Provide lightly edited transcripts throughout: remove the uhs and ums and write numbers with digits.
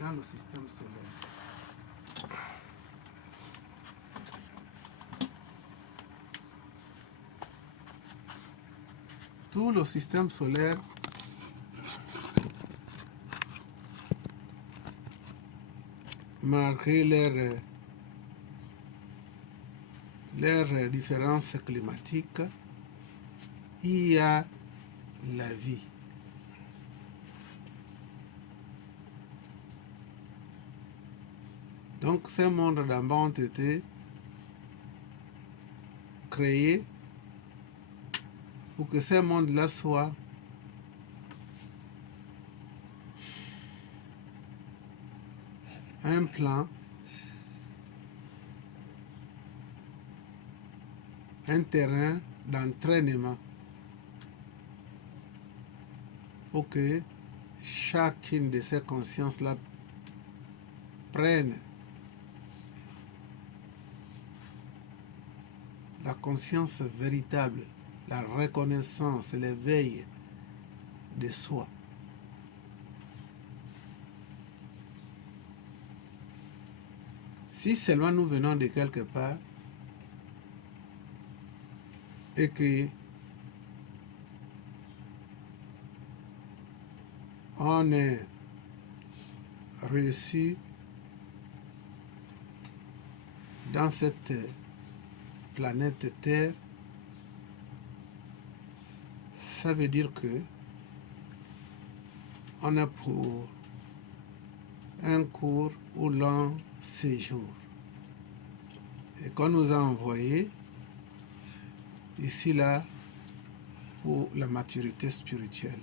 dans le système solaire. Tout le système solaire malgré leurs différences climatiques, il y a la vie. Donc ces mondes d'en bas ont été créés pour que ces mondes-là soient un plan, un terrain d'entraînement pour que chacune de ces consciences-là prenne la conscience véritable, la reconnaissance, l'éveil de soi. Si seulement nous venons de quelque part et que on est reçu dans cette planète Terre, ça veut dire que on a pour un court ou long séjour et qu'on nous a envoyé ici là pour la maturité spirituelle.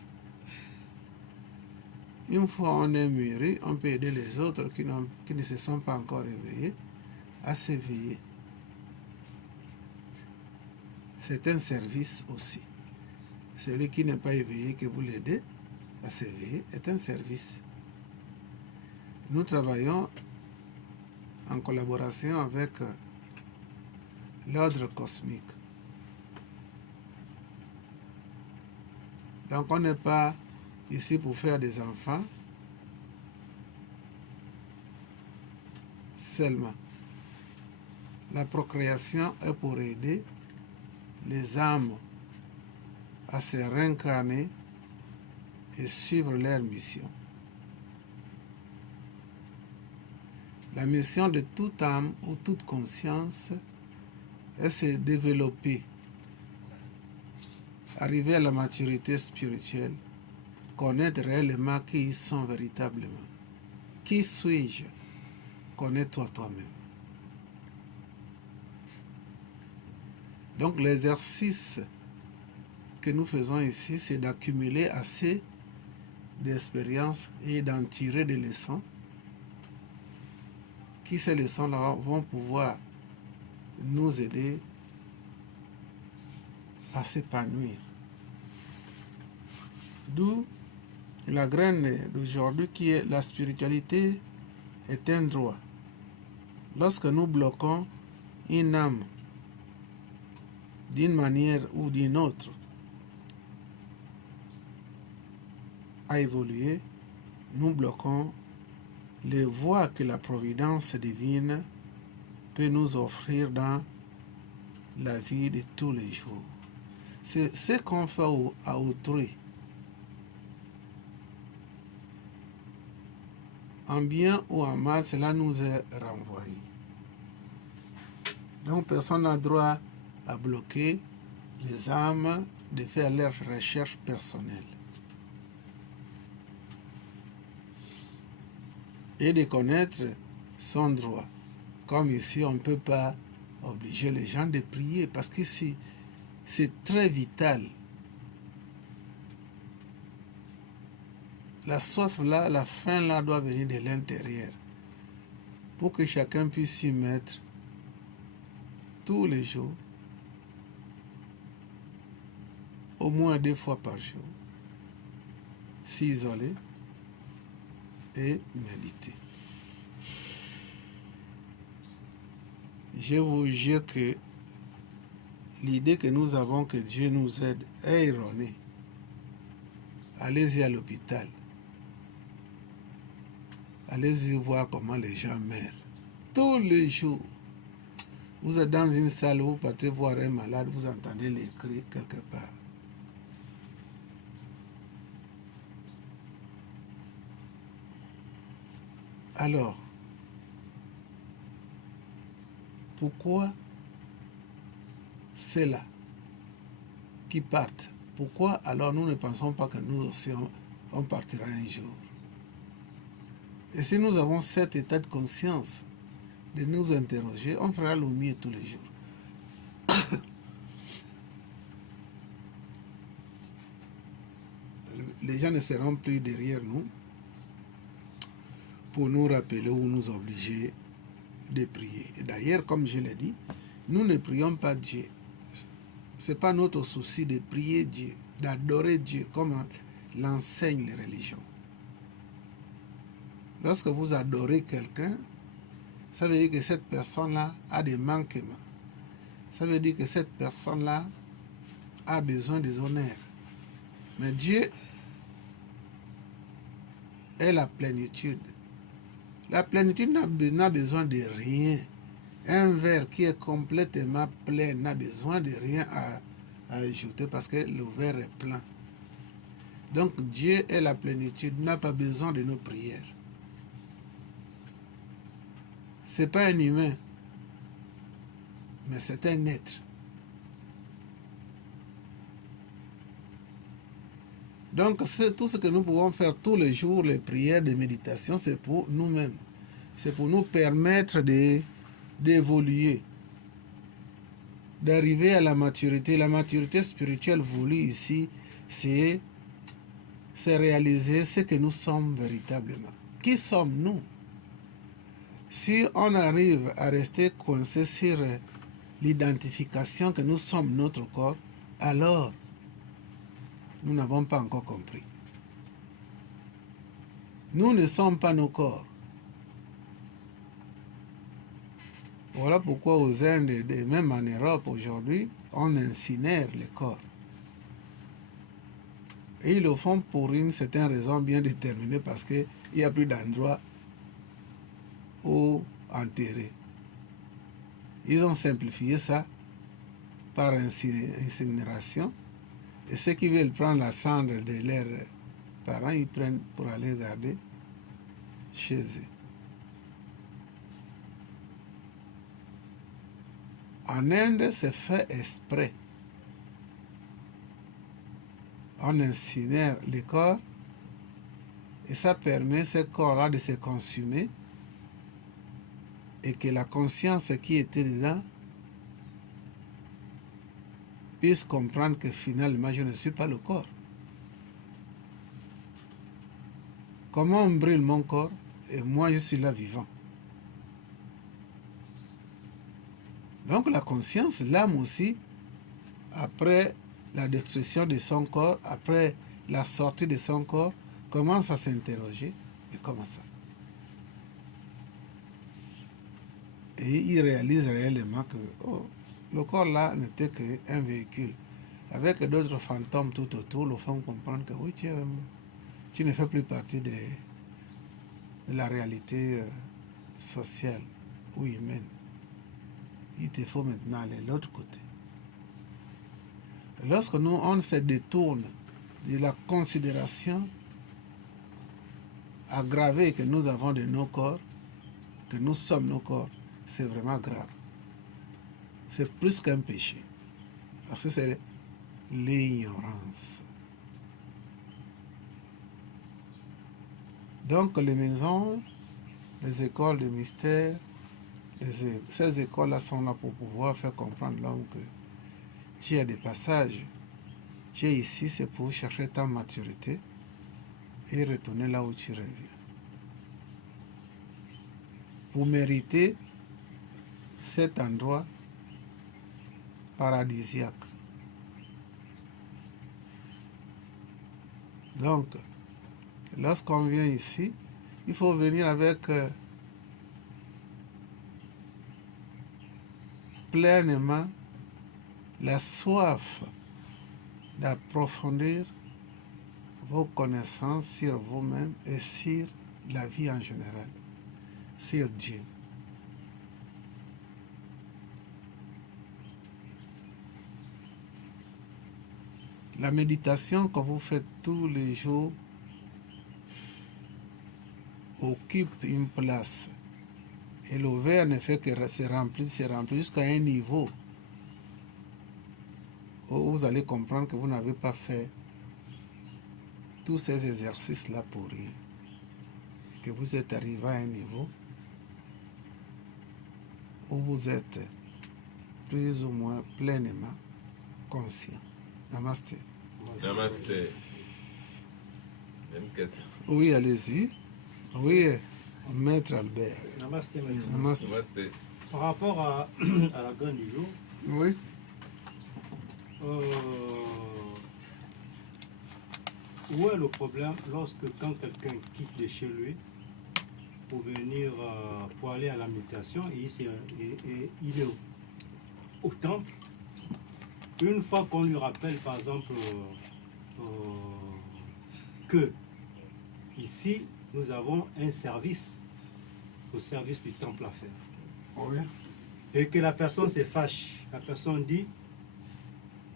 Une fois on est mûri, on peut aider les autres qui ne se sont pas encore éveillés à s'éveiller. C'est un service aussi. Celui qui n'est pas éveillé, que vous l'aidez à s'éveiller, est un service. Nous travaillons en collaboration avec l'ordre cosmique. Donc on n'est pas ici pour faire des enfants seulement. La procréation est pour aider les âmes à se réincarner et suivre leur mission. La mission de toute âme ou toute conscience est se développer, arriver à la maturité spirituelle, connaître réellement qui ils sont véritablement. Qui suis-je? Connais-toi toi-même. Donc l'exercice que nous faisons ici, c'est d'accumuler assez d'expériences et d'en tirer des leçons, qui ces leçons-là vont pouvoir nous aider à s'épanouir. D'où la graine d'aujourd'hui qui est la spiritualité est un droit. Lorsque nous bloquons une âme d'une manière ou d'une autre à évoluer, nous bloquons les voies que la providence divine peut nous offrir dans la vie de tous les jours. C'est ce qu'on fait à autrui. En bien ou en mal, cela nous est renvoyé. Donc personne n'a droit à bloquer les âmes de faire leurs recherches personnelles et de connaître son droit. Comme ici, on ne peut pas obliger les gens de prier parce que c'est très vital. La soif là, la faim là doit venir de l'intérieur pour que chacun puisse s'y mettre tous les jours, au moins 2 fois par jour, s'isoler et méditer. Je vous jure que l'idée que nous avons que Dieu nous aide est erronée. Allez-y à l'hôpital. allez-y voir comment les gens meurent. Tous les jours. Vous êtes dans une salle, vous partez voir un malade, vous entendez les cris quelque part. Alors, pourquoi c'est là qui partent? Pourquoi alors nous ne pensons pas que nous aussi on partira un jour? Et si nous avons cet état de conscience de nous interroger, on fera le mieux tous les jours. Les gens ne seront plus derrière nous pour nous rappeler ou nous obliger de prier. Et d'ailleurs, comme je l'ai dit, nous ne prions pas Dieu. Ce n'est pas notre souci de prier Dieu, d'adorer Dieu comme l'enseignent les religions. Lorsque vous adorez quelqu'un, ça veut dire que cette personne-là a des manquements. Ça veut dire que cette personne-là a besoin des honneurs. Mais Dieu est la plénitude. La plénitude n'a besoin de rien. Un verre qui est complètement plein n'a besoin de rien à ajouter parce que le verre est plein. Donc Dieu est la plénitude, n'a pas besoin de nos prières. Ce n'est pas un humain, mais c'est un être. Donc tout ce que nous pouvons faire tous les jours, les prières de méditation, c'est pour nous-mêmes. C'est pour nous permettre d'évoluer, d'arriver à la maturité. La maturité spirituelle voulue ici, c'est réaliser ce que nous sommes véritablement. Qui sommes-nous? Si on arrive à rester coincé sur l'identification que nous sommes notre corps, alors nous n'avons pas encore compris. Nous ne sommes pas nos corps. Voilà pourquoi aux Indes et même en Europe aujourd'hui, on incinère les corps. Et ils le font pour une certaine raison bien déterminée parce qu'il n'y a plus d'endroit où enterrer. Ils ont simplifié ça par incinération. Et ceux qui veulent prendre la cendre de leurs parents, ils prennent pour aller garder chez eux. En Inde, c'est fait exprès. On incinère les corps et ça permet ces corps-là de se consumer et que la conscience qui était dedans puisse comprendre que finalement je ne suis pas le corps. Comment on brûle mon corps et moi je suis là vivant. Donc la conscience, l'âme aussi, après la destruction de son corps, après la sortie de son corps, commence à s'interroger. Et comment ça? Et il réalise réellement que le corps là n'était qu'un véhicule. Avec d'autres fantômes tout autour, le font comprendre que oui, tu ne fais plus partie de la réalité sociale ou humaine. Il te faut maintenant aller de l'autre côté. Lorsque on se détourne de la considération aggravée que nous avons de nos corps, que nous sommes nos corps, c'est vraiment grave. C'est plus qu'un péché. Parce que c'est l'ignorance. Donc les maisons, les écoles de mystère, ces écoles-là sont là pour pouvoir faire comprendre l'homme que tu as des passages. Tu es ici, c'est pour chercher ta maturité et retourner là où tu reviens. Pour mériter cet endroit paradisiaque. Donc, lorsqu'on vient ici, il faut venir avec pleinement la soif d'approfondir vos connaissances sur vous-même et sur la vie en général, sur Dieu. La méditation que vous faites tous les jours occupe une place. Et le verre ne fait que se remplir jusqu'à un niveau où vous allez comprendre que vous n'avez pas fait tous ces exercices-là pour rien. Que vous êtes arrivé à un niveau où vous êtes plus ou moins pleinement conscient. Namasté. Namasté. Une question. Oui, allez-y. Oui, Maître Albert. Namasté, maître. Namasté. Namasté. Par rapport à la graine du jour, Oui. Où est le problème lorsque quand quelqu'un quitte de chez lui pour venir, pour aller à la méditation et il est au temple, une fois qu'on lui rappelle par exemple que ici nous avons un service au service du temple à faire, Oui. et que la personne se fâche, la personne dit,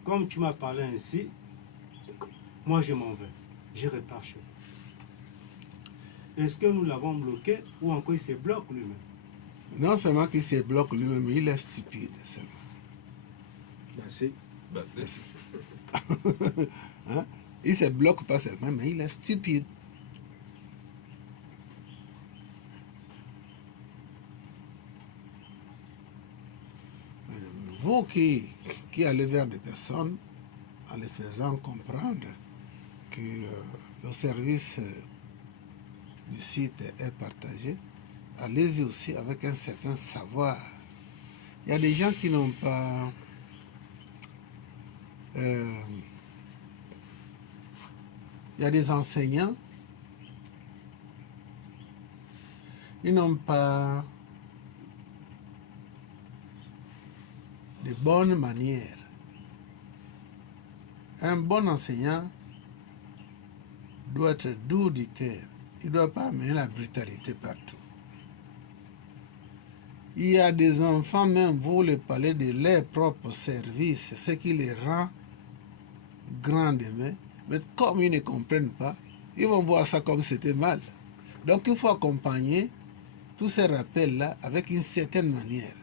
comme tu m'as parlé ainsi, moi je m'en vais, je repars chez moi. Est-ce que nous l'avons bloqué ou encore il se bloque lui-même? Non seulement qu'il se bloque lui-même, il est stupide seulement. Merci. Bah, c'est... Hein? Il se bloque pas seulement, mais il est stupide. Vous qui allez vers des personnes en les faisant comprendre que le service du site est partagé, allez-y aussi avec un certain savoir. Il y a des gens qui n'ont pas il y a des enseignants, ils n'ont pas de bonnes manières. Un bon enseignant doit être doux du cœur. Il ne doit pas amener la brutalité partout. Il y a des enfants, même vous les parlez de leur propre service, ce qui les rend grands demain. Mais comme ils ne comprennent pas, ils vont voir ça comme c'était mal. Donc il faut accompagner tous ces rappels-là avec une certaine manière.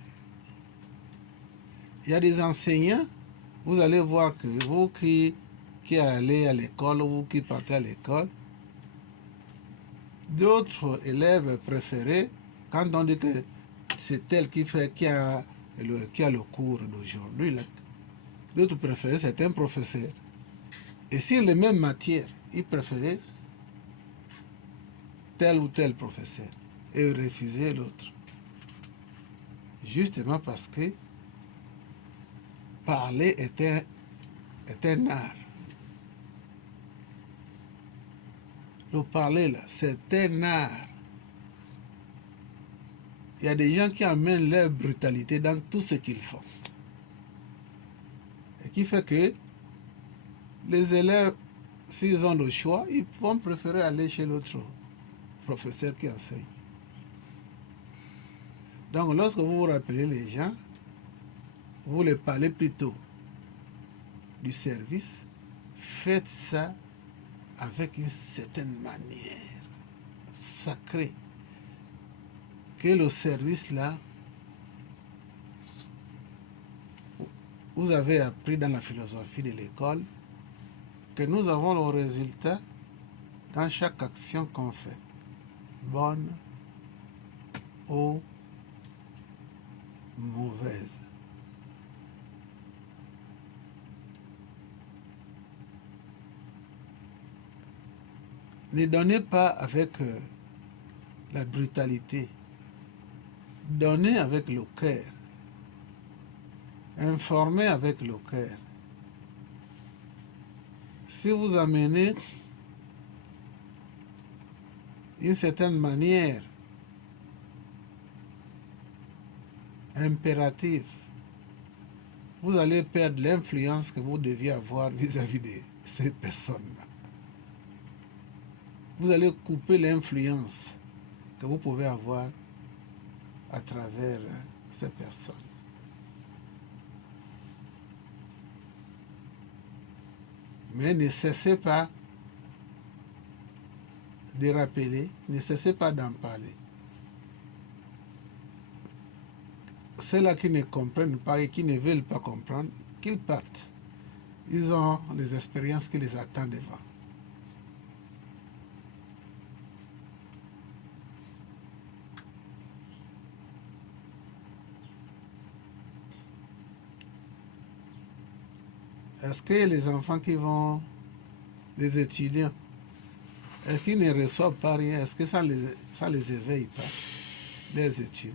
Il y a des enseignants, vous allez voir que vous qui allez à l'école, vous qui partez à l'école, d'autres élèves préférés, quand on dit que c'est elle qui a le cours d'aujourd'hui, d'autres préférés, c'est un professeur. Et sur les mêmes matières, ils préféraient tel ou tel professeur et refusaient l'autre. Justement parce que parler est un art. Le parler, là, c'est un art. Il y a des gens qui amènent leur brutalité dans tout ce qu'ils font. Et qui fait que les élèves, s'ils ont le choix, ils vont préférer aller chez l'autre professeur qui enseigne. Donc, lorsque vous vous rappelez les gens, vous les parlez plutôt du service, faites ça avec une certaine manière sacrée. Que le service là, vous avez appris dans la philosophie de l'école que nous avons le résultat dans chaque action qu'on fait, bonne ou mauvaise. Ne donnez pas avec la brutalité. Donnez avec le cœur. Informez avec le cœur. Si vous amenez une certaine manière impérative, vous allez perdre l'influence que vous deviez avoir vis-à-vis de ces personnes-là. Vous allez couper l'influence que vous pouvez avoir à travers ces personnes. Mais ne cessez pas de rappeler, ne cessez pas d'en parler. Ceux-là qui ne comprennent pas et qui ne veulent pas comprendre, qu'ils partent. Ils ont les expériences qui les attendent devant. Est-ce que les enfants qui vont, les étudiants, est-ce qu'ils ne reçoivent pas rien? Est-ce que ça les éveille pas, les études?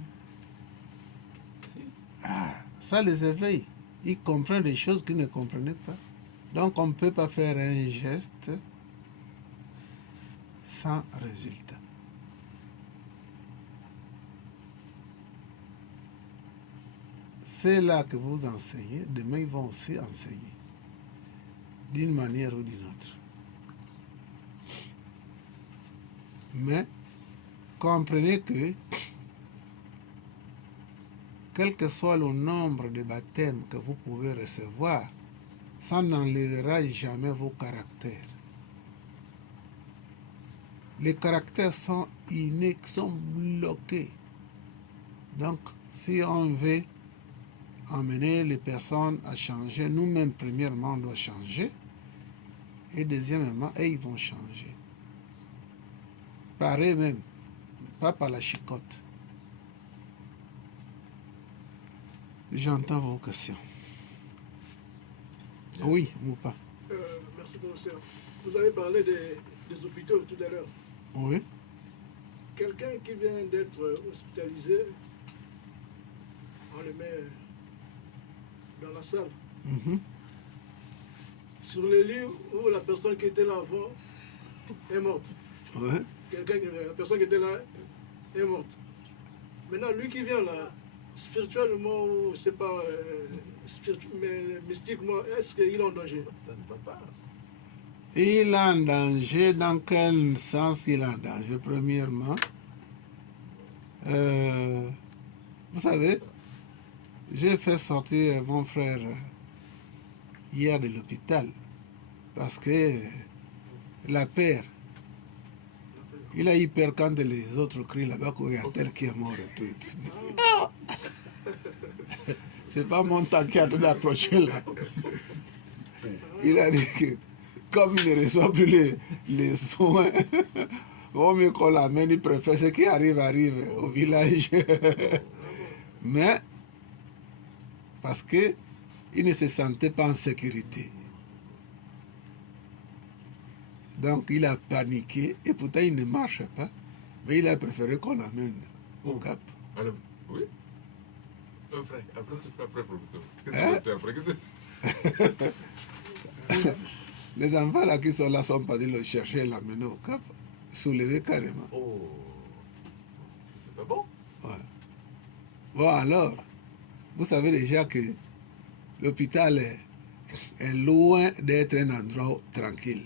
Ah, ça les éveille. Ils comprennent des choses qu'ils ne comprenaient pas. Donc on ne peut pas faire un geste sans résultat. C'est là que vous enseignez, demain ils vont aussi enseigner, d'une manière ou d'une autre. Mais comprenez que, quel que soit le nombre de baptêmes que vous pouvez recevoir, ça n'enlèvera jamais vos caractères. Les caractères sont innés, sont bloqués. Donc, si on veut emmener les personnes à changer, nous-mêmes, premièrement, on doit changer. Et deuxièmement, ils vont changer. Par eux-mêmes, pas par la chicotte. J'entends vos questions. Oui, Moupa. Merci, professeur. Vous avez parlé des hôpitaux tout à l'heure. Oui. Quelqu'un qui vient d'être hospitalisé, on le met dans la salle. Mhm. Sur le lit où la personne qui était là avant est morte. Oui. La personne qui était là est morte. Maintenant, lui qui vient là, spirituellement, ou c'est pas mais mystiquement, est-ce qu'il est en danger? Ça ne va pas. Il est en danger. Dans quel sens il est en danger? Premièrement, vous savez, j'ai fait sortir mon frère hier de l'hôpital parce que la peur, il a eu peur quand les autres crient là-bas qu'il y a tel qui est mort et tout. Et tout. C'est pas mon temps qui a tout approché là. Il a dit que comme il ne reçoit plus les soins, vaut mieux qu'on l'amène, il préfère ce qui arrive au village. Mais, parce qu'il ne se sentait pas en sécurité. Donc il a paniqué, et pourtant il ne marche pas, mais il a préféré qu'on l'amène au Cap. Madame, oui. Après, c'est pas après, professeur. Qu'est-ce que c'est après? Les enfants là qui sont là sont pas allés le chercher et l'amener au Cap, soulever carrément. Oh, c'est pas bon. Ouais. Bon alors, vous savez déjà que l'hôpital est loin d'être un endroit tranquille.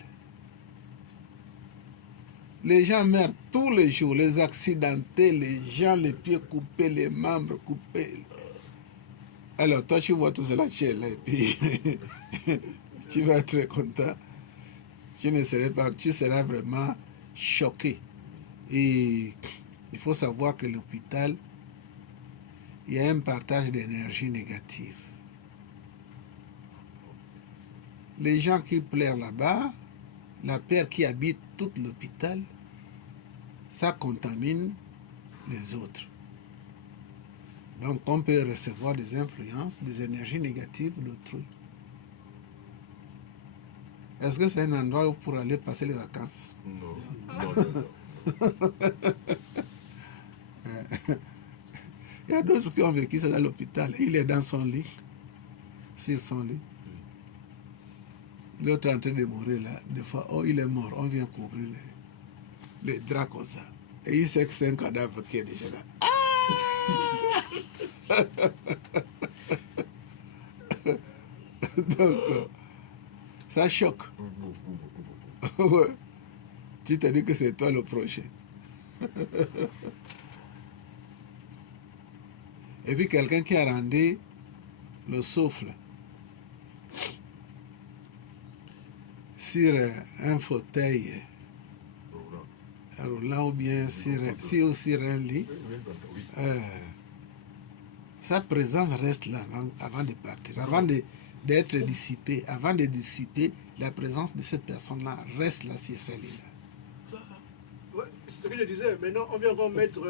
Les gens meurent tous les jours, les accidentés, les gens, les pieds coupés, les membres coupés. Alors toi tu vois tout cela, tu es là et puis tu vas être content. Tu ne serais pas, tu seras vraiment choqué. Et il faut savoir que l'hôpital, il y a un partage d'énergie négative. Les gens qui pleurent là-bas, la peur qui habite tout l'hôpital, ça contamine les autres. Donc on peut recevoir des influences, des énergies négatives d'autrui. Est-ce que c'est un endroit où pour aller passer les vacances? Non. Il y a d'autres qui ont vécu ça dans l'hôpital. Il est dans son lit, sur son lit. L'autre est en train de mourir là. Des fois, oh, il est mort. On vient couvrir les draps comme ça. Et il sait que c'est un cadavre qui est déjà là. Donc, ça choque. Ouais. Tu te dis que c'est toi le prochain. Et puis quelqu'un qui a rendu le souffle sur un fauteuil roulant ou bien sur un lit, sa présence reste là avant de partir, d'être dissipée. Avant de dissiper, la présence de cette personne-là reste là sur ce lit-là. Ouais, c'est ce que je disais. Maintenant, on vient encore mettre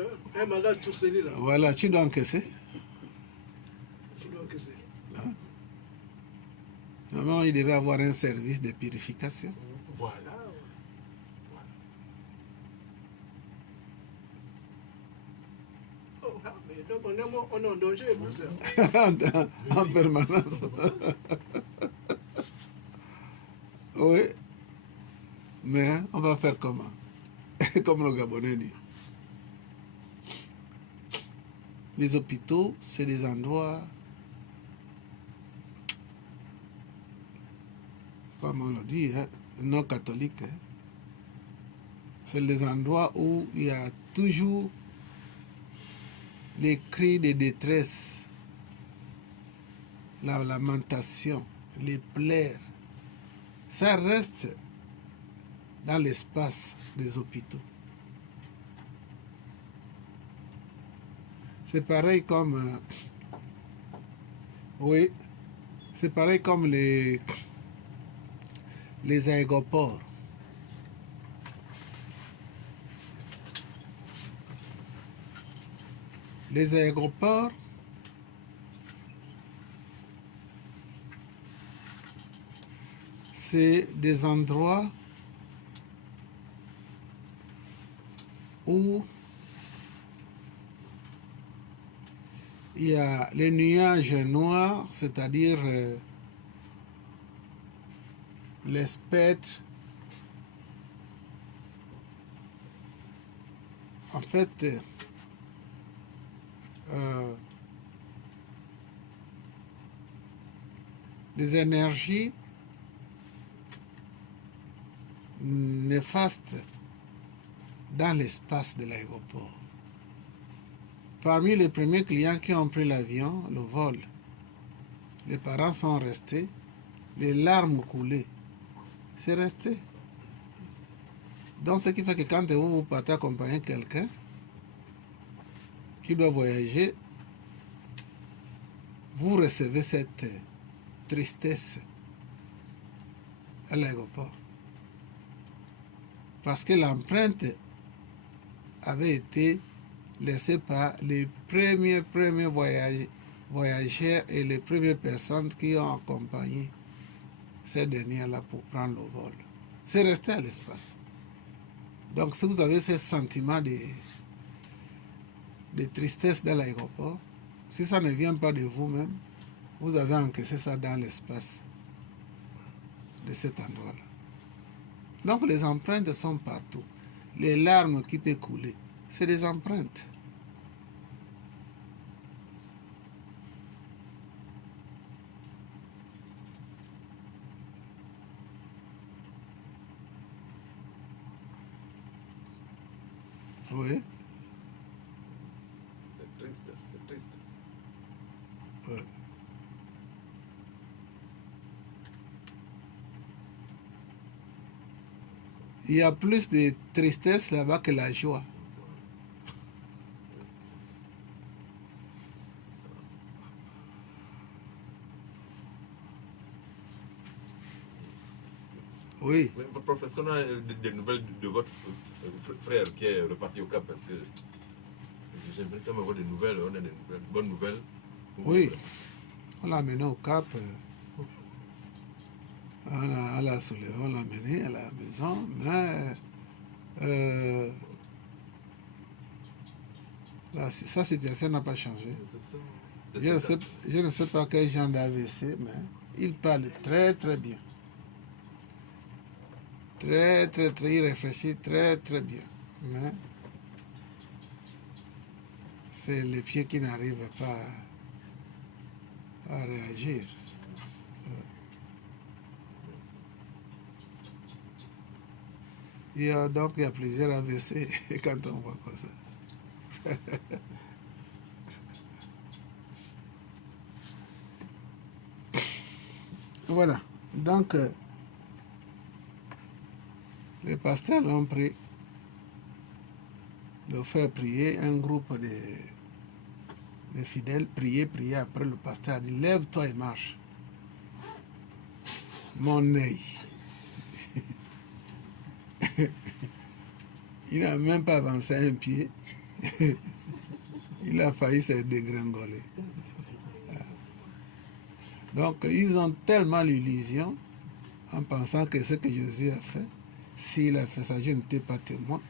un malade sur ce lit-là. Voilà, tu dois encaisser. Tu dois encaisser. Normalement, il devait avoir un service de purification. Voilà. Ah, mais donc on est en danger pour ça. En permanence. Oui. Mais on va faire comment? Comme le Gabonais dit. Les hôpitaux, c'est des endroits, comme on le dit, hein, non catholiques. Hein. C'est les endroits où il y a toujours les cris de détresse, la lamentation, les pleurs. Ça reste dans l'espace des hôpitaux. C'est pareil comme... oui, c'est pareil comme les aéroports. Les aéroports, c'est des endroits où il y a les nuages noirs, c'est-à-dire les spectres. En fait, les énergies néfastes dans l'espace de l'aéroport. Parmi les premiers clients qui ont pris l'avion, le vol, les parents sont restés, les larmes coulaient. C'est resté. Donc, ce qui fait que quand vous partez accompagner quelqu'un qui doit voyager, vous recevez cette tristesse à l'aéroport. Parce que l'empreinte avait été laissée par les premiers voyageurs et les premières personnes qui ont accompagné ces dernières-là pour prendre le vol. C'est resté à l'espace. Donc, si vous avez ce sentiment de tristesse dans l'aéroport, si ça ne vient pas de vous-même, vous avez encaissé ça dans l'espace de cet endroit-là. Donc, les empreintes sont partout. Les larmes qui peuvent couler, c'est des empreintes. Oui. C'est triste, c'est triste. Ouais. Il y a plus de tristesse là-bas que la joie. Oui. Mais, professeur, on a des nouvelles de votre frère qui est reparti au Cap parce que j'aimerais quand même avoir des nouvelles. On a des nouvelles, bonnes nouvelles. Oui. On l'a amené au Cap. On l'a soulevé, on l'a amené à la maison, mais sa situation n'a pas changé. Je ne sais pas quel genre d'AVC, mais il parle très très bien. Très très très, il réfléchit très très bien. Mais c'est les pieds qui n'arrivent pas à réagir. Donc il y a plusieurs AVC quand on voit comme ça. Voilà. Donc, les pasteurs l'ont pris, le fait prier, un groupe de fidèles, prier. Après, le pasteur a dit, lève-toi et marche. Mon œil. Il n'a même pas avancé un pied. Il a failli se dégringoler. Donc, ils ont tellement l'illusion, en pensant que ce que Jésus a fait, s'il a fait ça, je n'étais pas témoin.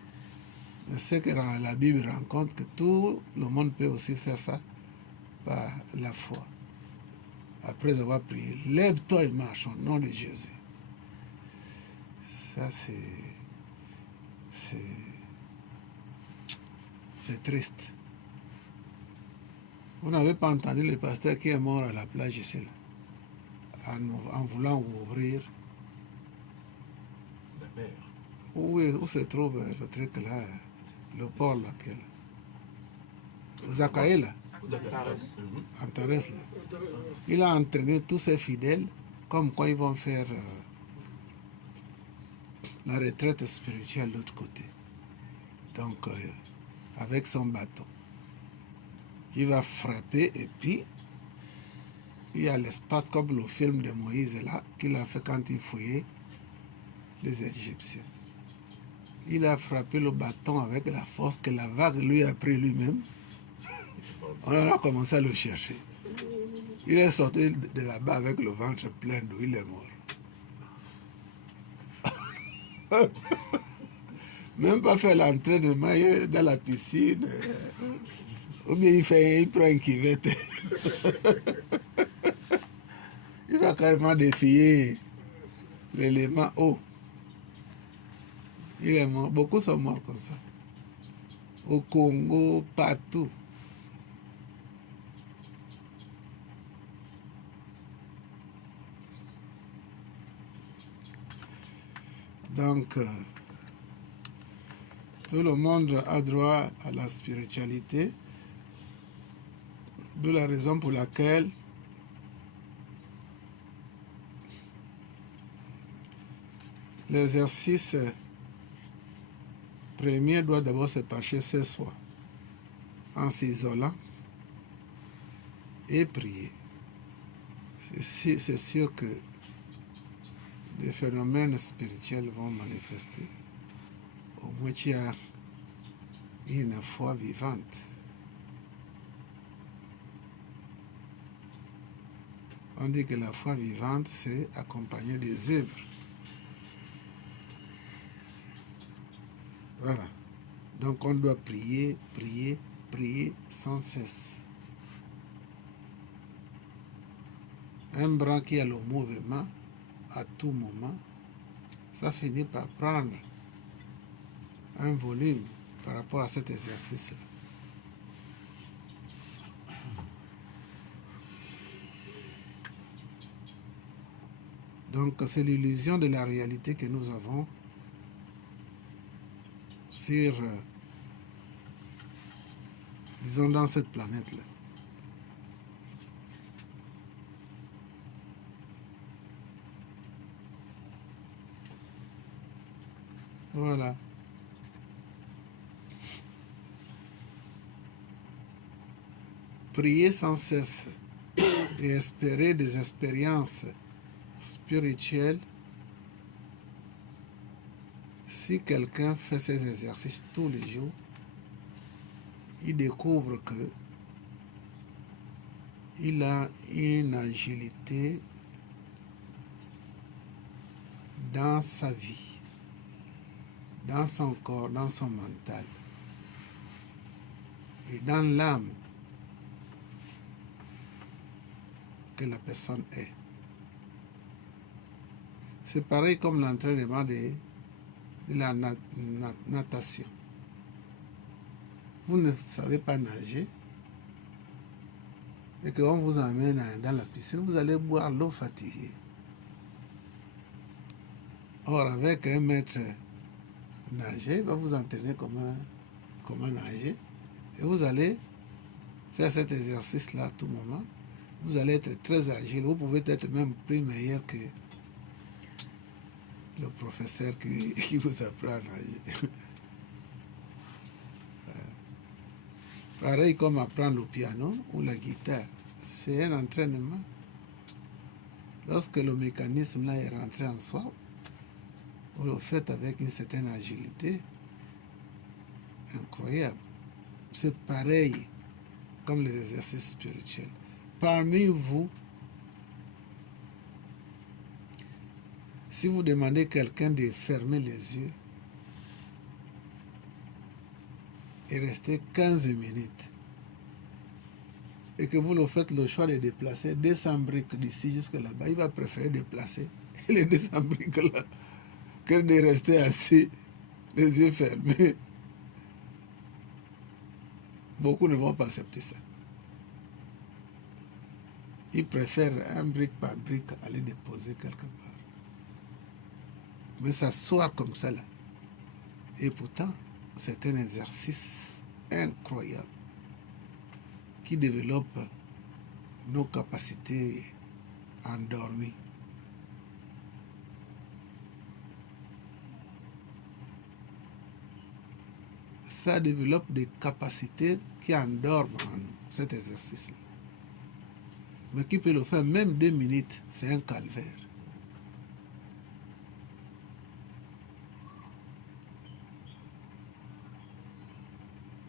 Mais ce que la Bible rencontre, que tout le monde peut aussi faire ça par la foi. Après avoir prié, lève-toi et marche au nom de Jésus. Ça, c'est triste. Vous n'avez pas entendu le pasteur qui est mort à la plage ici, là, en voulant ouvrir. La mer. Où se trouve le truc là, le port là, aux Akaï là, Antares là. Il a entraîné tous ses fidèles comme quoi ils vont faire la retraite spirituelle de l'autre côté. Donc, avec son bâton, il va frapper et puis il y a l'espace comme le film de Moïse là qu'il a fait quand il fouillait les Égyptiens. Il a frappé le bâton avec la force que la vague lui a pris lui-même. On a commencé à le chercher. Il est sorti de là-bas avec le ventre plein d'eau, il est mort. Même pas faire l'entraînement dans la piscine. Ou bien il prend un cuvette. Il va carrément défier l'élément eau. Il est mort. Beaucoup sont morts comme ça. Au Congo, partout. Donc, tout le monde a droit à la spiritualité, d'où la raison pour laquelle l'exercice premier doit d'abord se passer ce soir, en s'isolant et prier. C'est sûr que des phénomènes spirituels vont manifester. Au moins, tu as une foi vivante. On dit que la foi vivante, c'est accompagné des œuvres. Voilà. Donc, on doit prier, prier, prier sans cesse. Un bras qui a le mouvement, à tout moment, ça finit par prendre un volume par rapport à cet exercice-là. Donc, c'est l'illusion de la réalité que nous avons sur, disons, dans cette planète-là. Voilà. Prier sans cesse et espérer des expériences spirituelles. Si quelqu'un fait ces exercices tous les jours, il découvre que il a une agilité dans sa vie, dans son corps, dans son mental et dans l'âme que la personne est. C'est pareil comme l'entraînement de la natation. Vous ne savez pas nager et qu'on vous emmène dans la piscine, vous allez boire l'eau fatiguée. Or, avec un maître nager, il va vous entraîner comment nager et vous allez faire cet exercice-là à tout moment vous allez être très agile. Vous pouvez être même plus meilleur que le professeur qui vous apprend à nager. Pareil comme apprendre le piano ou la guitare. C'est un entraînement. Lorsque le mécanisme là est rentré en soi, vous le faites avec une certaine agilité incroyable. C'est pareil comme les exercices spirituels. Parmi vous, si vous demandez à quelqu'un de fermer les yeux et rester 15 minutes, et que vous le faites le choix de déplacer 200 briques d'ici jusque là-bas, il va préférer déplacer les 200 briques là que de rester assis, les yeux fermés. Beaucoup ne vont pas accepter ça. Ils préfèrent un brique par brique aller déposer quelque part. Mais s'asseoir comme ça là. Et pourtant, c'est un exercice incroyable qui développe nos capacités endormies. Ça développe des capacités qui endorment en nous, cet exercice-là. Mais qui peut le faire même 2 minutes, c'est un calvaire.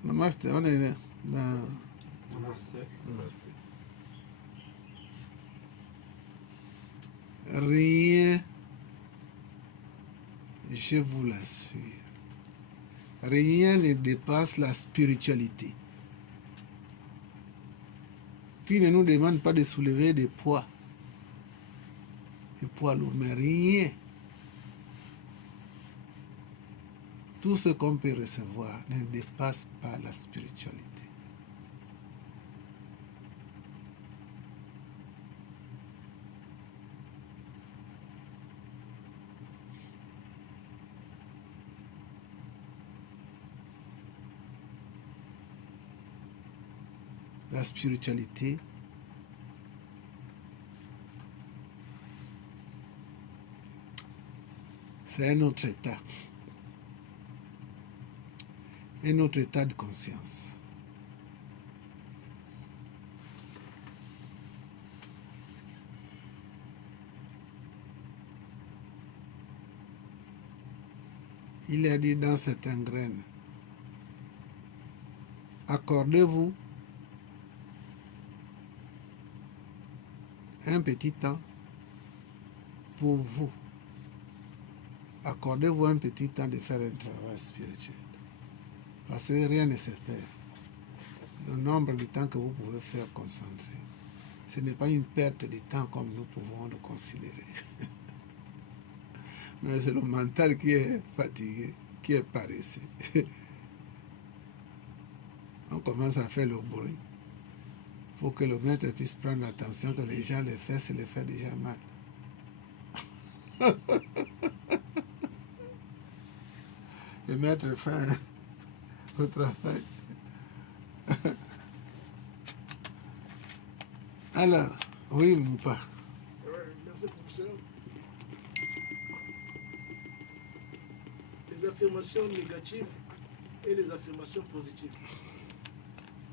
Namaste, on est dans... Rien, je vous l'assure, rien ne dépasse la spiritualité, qui ne nous demande pas de soulever des poids lourds, mais rien. Tout ce qu'on peut recevoir ne dépasse pas la spiritualité. La spiritualité, c'est un autre état de conscience. Il a dit dans certaines graines, accordez-vous un petit temps pour vous. Accordez-vous un petit temps de faire un travail spirituel. Parce que rien ne se perd. Le nombre de temps que vous pouvez faire concentré, ce n'est pas une perte de temps comme nous pouvons le considérer. Mais c'est le mental qui est fatigué, qui est paresseux. On commence à faire le bruit. Il faut que le maître puisse prendre attention que les gens les fassent, les fait déjà mal. Le maître fait au travail. Alors, oui, Moupa. Merci, professeur. Les affirmations négatives et les affirmations positives.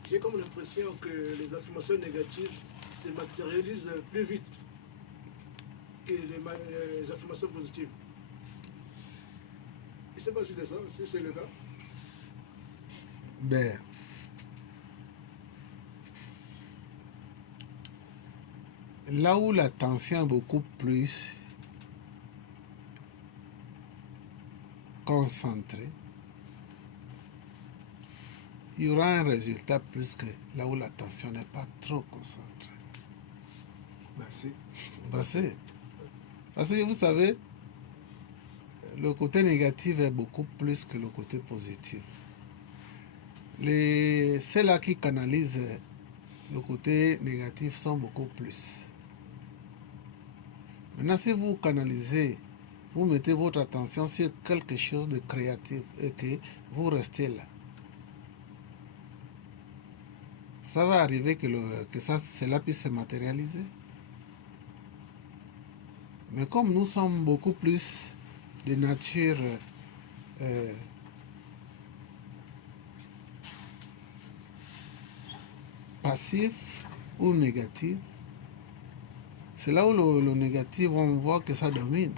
J'ai comme l'impression que les affirmations négatives se matérialisent plus vite que les affirmations positives. Je ne sais pas si c'est ça, si c'est le cas. Ben, là où l'attention est beaucoup plus concentrée, il y aura un résultat plus que là où l'attention n'est pas trop concentrée. Merci. Parce que vous savez, le côté négatif est beaucoup plus que le côté positif. Ceux-là qui canalisent le côté négatif sont beaucoup plus. Maintenant, si vous canalisez, vous mettez votre attention sur quelque chose de créatif et que vous restez là. ça va arriver que cela puisse se matérialiser. Mais comme nous sommes beaucoup plus de nature passive ou négative, c'est là où le négatif, on voit que ça domine.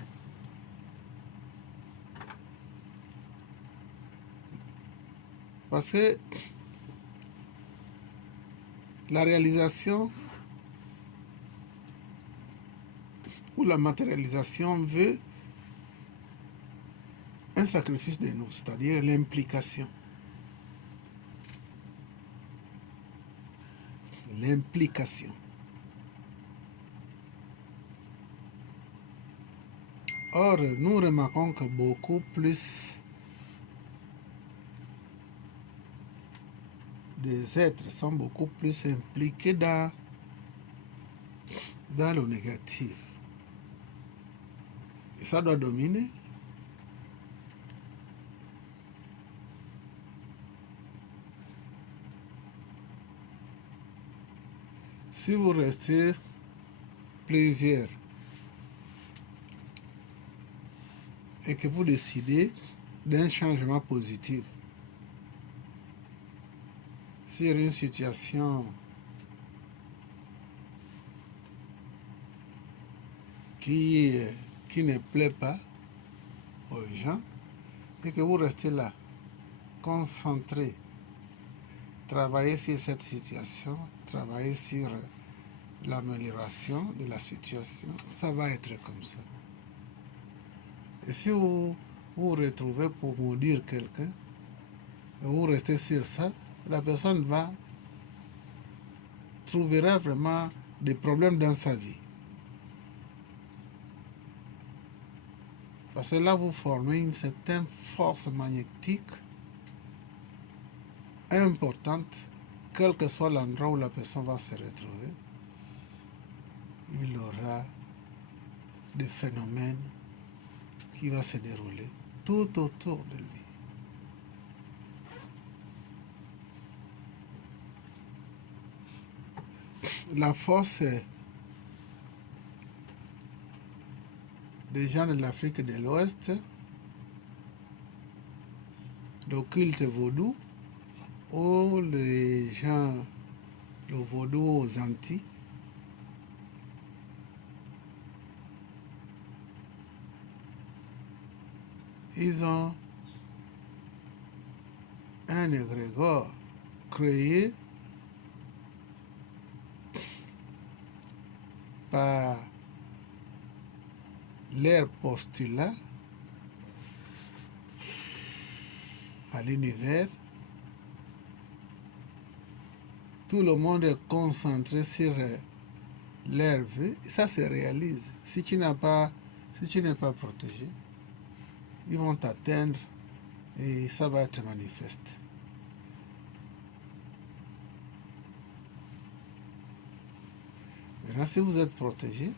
Parce que la réalisation ou la matérialisation veut un sacrifice de nous, c'est-à-dire l'implication. L'implication. Or, nous remarquons que beaucoup plus des êtres sont beaucoup plus impliqués dans le négatif. Et ça doit dominer. Si vous restez plusieurs et que vous décidez d'un changement positif sur une situation qui ne plaît pas aux gens et que vous restez là, concentré, travailler sur cette situation, travailler sur l'amélioration de la situation, ça va être comme ça. Et si vous vous retrouvez pour maudire quelqu'un, et vous restez sur ça, la personne trouvera vraiment des problèmes dans sa vie. Parce que là, vous formez une certaine force magnétique importante, quel que soit l'endroit où la personne va se retrouver. Il aura des phénomènes qui vont se dérouler tout autour de lui. La force des gens de l'Afrique de l'Ouest, le culte vaudou, ou les gens, le vaudou aux Antilles, ils ont un égrégore créé par leur postulat à l'univers. Tout le monde est concentré sur leur vie et ça se réalise. Si tu n'es pas protégé, ils vont t'atteindre et ça va être manifeste. Maintenant, si vous êtes protégé,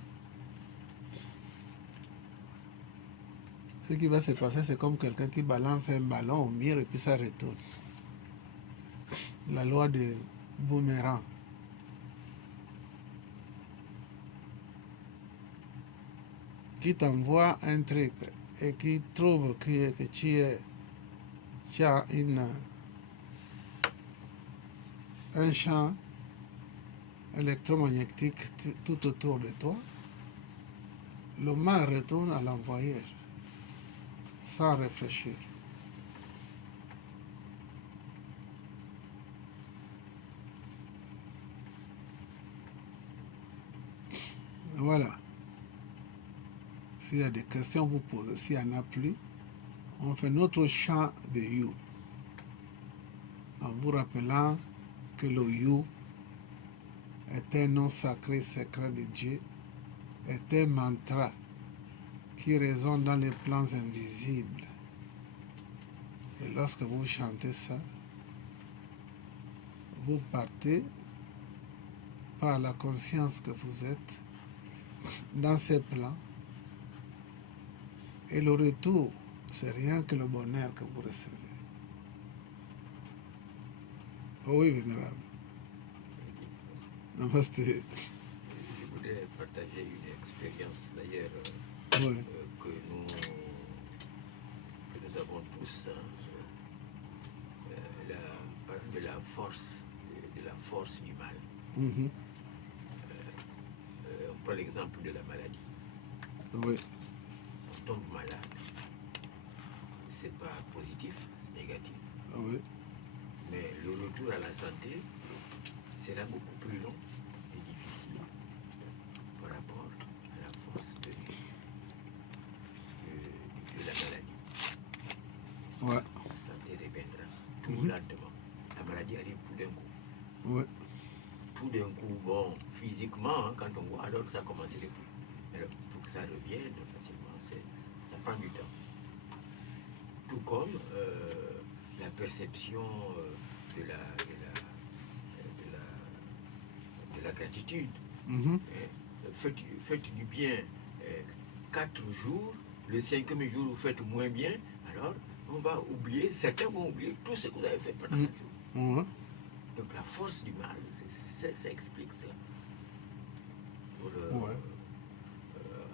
ce qui va se passer, c'est comme quelqu'un qui balance un ballon au mur et puis ça retourne. La loi de boomerang. Qui t'envoie un truc et qui trouve que tu as un champ électromagnétique tout autour de toi, le mal retourne à l'envoyeur sans réfléchir. Voilà. S'il y a des questions, vous posez. S'il n'y en a plus, on fait notre chant de You. En vous rappelant que le You est un nom sacré, secret de Dieu, est un mantra qui résonne dans les plans invisibles. Et lorsque vous chantez ça, vous partez par la conscience que vous êtes dans ces plans. Et le retour, c'est rien que le bonheur que vous recevez. Oh oui, vénérable. Namasté. Je voudrais partager une expérience d'ailleurs Ouais. que nous avons tous, hein, de la force du mal. Mhm. On prend l'exemple de la maladie. Oui. On tombe malade. C'est pas positif, c'est négatif. Oui. Mais le retour à la santé sera beaucoup plus long et difficile par rapport à la force de la maladie. Ouais. La santé reviendra tout lentement. La maladie arrive tout d'un coup. Ouais. Tout d'un coup, bon, physiquement, hein, quand on voit, alors que ça a commencé depuis. Mais pour que ça revienne facilement, ça prend du temps. Tout comme la perception de la gratitude. Mhm. Faites du bien 4 jours, le 5e jour vous faites moins bien, alors on va oublier, certains vont oublier tout ce que vous avez fait pendant 4 jours. Ouais. Donc la force du mal, ça explique ça. Pour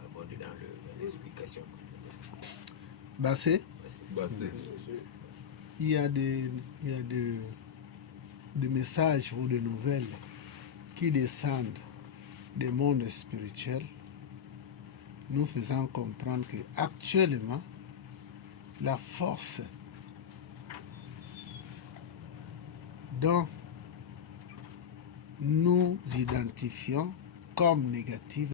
aborder dans l'explication. Bassé, Bah, c'est il y a des messages ou des nouvelles qui descendent des mondes spirituels, nous faisant comprendre que actuellement la force dont nous identifions comme négative